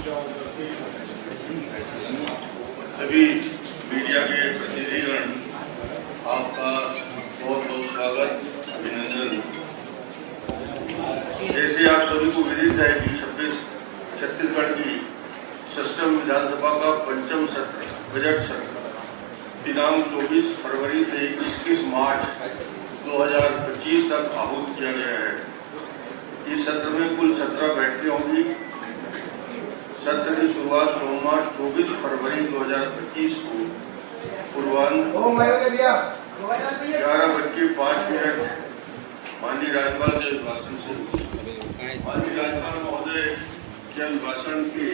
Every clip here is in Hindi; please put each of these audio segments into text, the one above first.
सभी मीडिया के प्रतिनिधिगण, आपका बहुत बहुत स्वागत, अभिनंदन। जैसे आप सभी को विदित है कि छत्तीसगढ़ की षष्ठम विधानसभा का पंचम सत्र, बजट सत्र दिनांक 24 फरवरी से 21 मार्च 2025 तक आहूत किया गया है। इस सत्र में कुल 17 बैठकें होंगी। सत्र की शुरुआत सोमवार 24 फरवरी 2025 को पूर्वाह्न 11:05 माननीय राज्यपाल के अभिभाषण से माननीय राज्यपाल महोदय के अभिभाषण के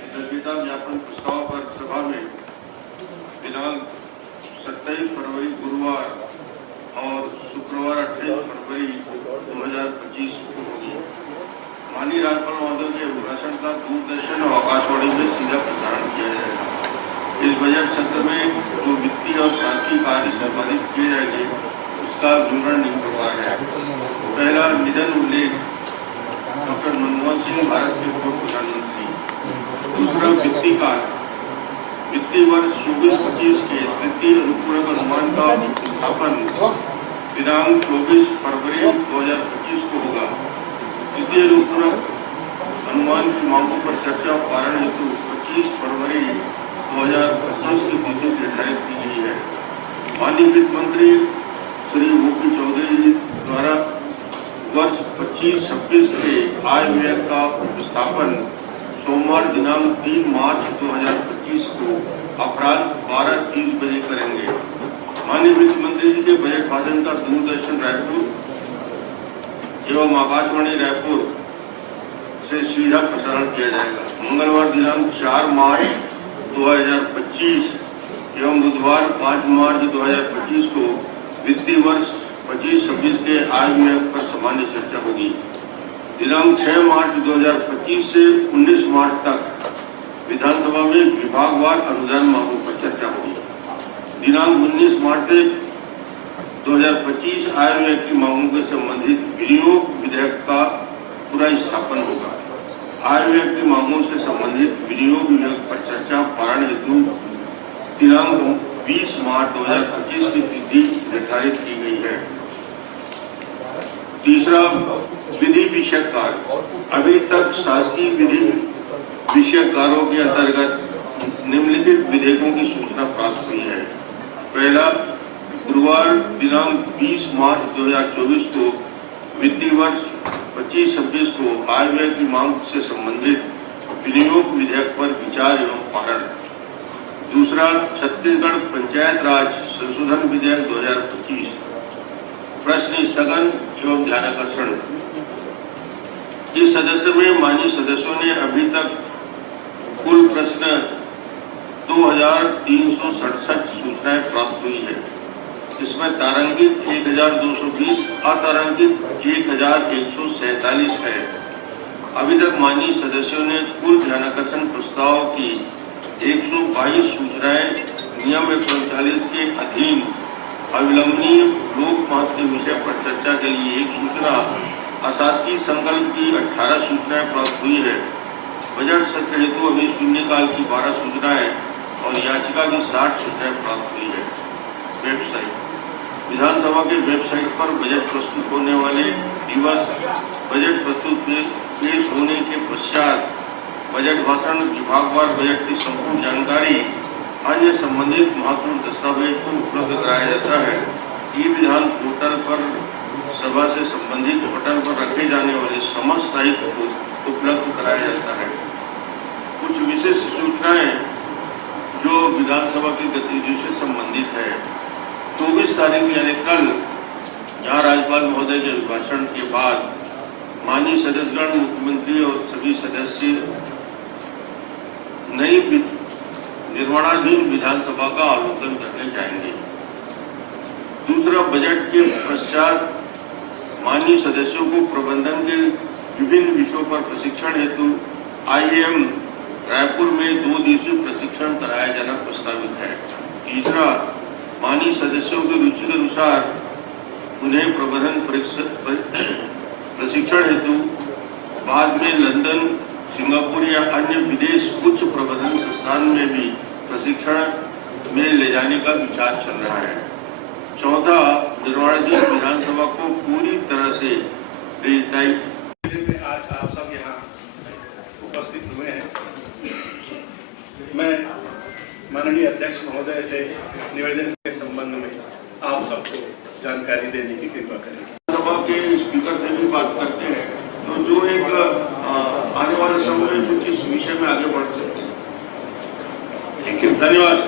कृतज्ञता ज्ञापन प्रस्ताव पर सभा में दिनांक 27 फरवरी गुरुवार और शुक्रवार 28 फरवरी 2025 को होगी। माननीय राज्यपाल महोदय के अभिभाषण का दूरदर्शन और आकाशवाणी में सीधा प्रसारण किया जाएगा। इस बजट सत्र में जो वित्तीय और सांख्यिकी कार्य संपादित किए जाएंगे उसका विवरण निम्न प्रकार है। पहला, निधन उल्लेख, डॉक्टर मनमोहन सिंह, भारत के पूर्व प्रधानमंत्री। दूसरा, वित्तीय कार्य, वित्तीय वर्ष 24-25 के तृतीय अनुपूरक अनुमान का स्थापन दिनांक 24 फरवरी 2025 को होगा। तृतीय अनुपूरक अनुमान की मांगों पर चर्चा और कारण हेतु 25 फरवरी 2025 की तिथि निर्धारित की गई है। माननीय वित्त मंत्री श्री ओपी चौधरी जी द्वारा वर्ष 25-26 के आय व्यय का उपस्थापन सोमवार दिनांक 3 मार्च 2025 को अपराह 12:30 बजे करेंगे। माननीय वित्त मंत्री जी के बजट भाषण का दूरदर्शन रायपुर एवं आकाशवाणी रायपुर से सीधा प्रसारण किया जाएगा। मंगलवार दिनांक 4 मार्च 2025 एवं बुधवार 5 मार्च 2025 को वित्तीय वर्ष 25-26 के आय व्यय पर सामान्य चर्चा होगी। दिनांक 6 मार्च 2025 से 19 मार्च तक विधानसभा में विभागवार अनुदान मांगों पर चर्चा होगी। दिनांक 19 मार्च से 2025 आय व्यय की मांगों के संबंधित विनियोग विधेयक का पूरा स्थापन होगा। आय व्यय की मांगों से संबंधित विनियोग विधेयक पर चर्चा पारण हेतु दिनांक 20 मार्च 2025 की तिथि निर्धारित की गई है। तीसरा, विधि विषयक कार्य। अभी तक शासकीय विधि विषयक कार्यों के अंतर्गत निम्नलिखित विधेयकों की सूचना प्राप्त हुई है। पहला, गुरुवार दिनांक 20 मार्च 2024 को वित्तीय वर्ष 25-26 को आय व्यय की मांग से संबंधित विनियोग विधेयक पर विचार एवं पारण। दूसरा, छत्तीसगढ़ पंचायत राज संशोधन विधेयक 2025 प्रश्न स्थगन एवं ध्यानाकर्षण। इस सदस्य में माननीय सदस्यों ने अभी तक कुल प्रश्न 2367 सूचनाएं प्राप्त हुई है। इसमें तारांकित 1220, अतारांकित 1147 है। अभी तक माननीय सदस्यों ने कुल ध्यानाकर्षण प्रस्ताव की 122 सूचनाएं नियम 139 के अधीन अविलंबनीय लोक महत्व के विषय पर चर्चा के लिए 1 सूचना, अशासकीय संकल्प की 18 सूचनाएं प्राप्त हुई है। बजट सत्र हेतु अभी शून्यकाल की 12 सूचनाएं और याचिका की 60 सूचनाएं प्राप्त हुई है। वेबसाइट, विधानसभा के वेबसाइट पर बजट प्रस्तुत होने वाले दिवस, बजट प्रस्तुत पेश होने के पश्चात बजट भाषण, विभागवार बजट की संपूर्ण जानकारी, अन्य संबंधित महत्वपूर्ण दस्तावेज को उपलब्ध कराया जाता है। ई विधान पोर्टल पर सभा से संबंधित पटल पर रखे जाने वाले समस्त साहित्य को उपलब्ध कराया जाता है। कुछ विशेष सूचनाएं जो विधानसभा की गतिविधियों से संबंधित है। 24 तारीख यानी कल यहाँ राज्यपाल महोदय के अभिभाषण के बाद माननीय सदस्यगण, मुख्यमंत्री और सभी सदस्य नई निर्माणाधीन विधानसभा का अवलोकन करने जाएंगे। दूसरा, बजट के पश्चात माननीय सदस्यों को प्रबंधन के विभिन्न विषयों पर प्रशिक्षण हेतु IIM रायपुर में 2 दिवसीय प्रशिक्षण कराया जाना प्रस्तावित है। तीसरा, माननीय सदस्यों की रुचि के अनुसार उन्हें प्रबंधन प्रशिक्षण हेतु बाद में लंदन सिंगापुर या अन्य विदेश उच्च प्रबंधन संस्थान में भी प्रशिक्षण में ले जाने का विचार चल रहा है। 14 निर्माणाधीन विधानसभा को पूरी तरह से में आज आप सब यहाँ उपस्थित हुए हैं। मैं माननीय अध्यक्ष महोदय से निवेदन के संबंध में आप सबको जानकारी देने की कृपा करें। सभा के स्पीकर से भी बात करते हैं तो जो एक आने वाले समय में कुछ इस विषय में आगे बढ़ सकते हैं। धन्यवाद।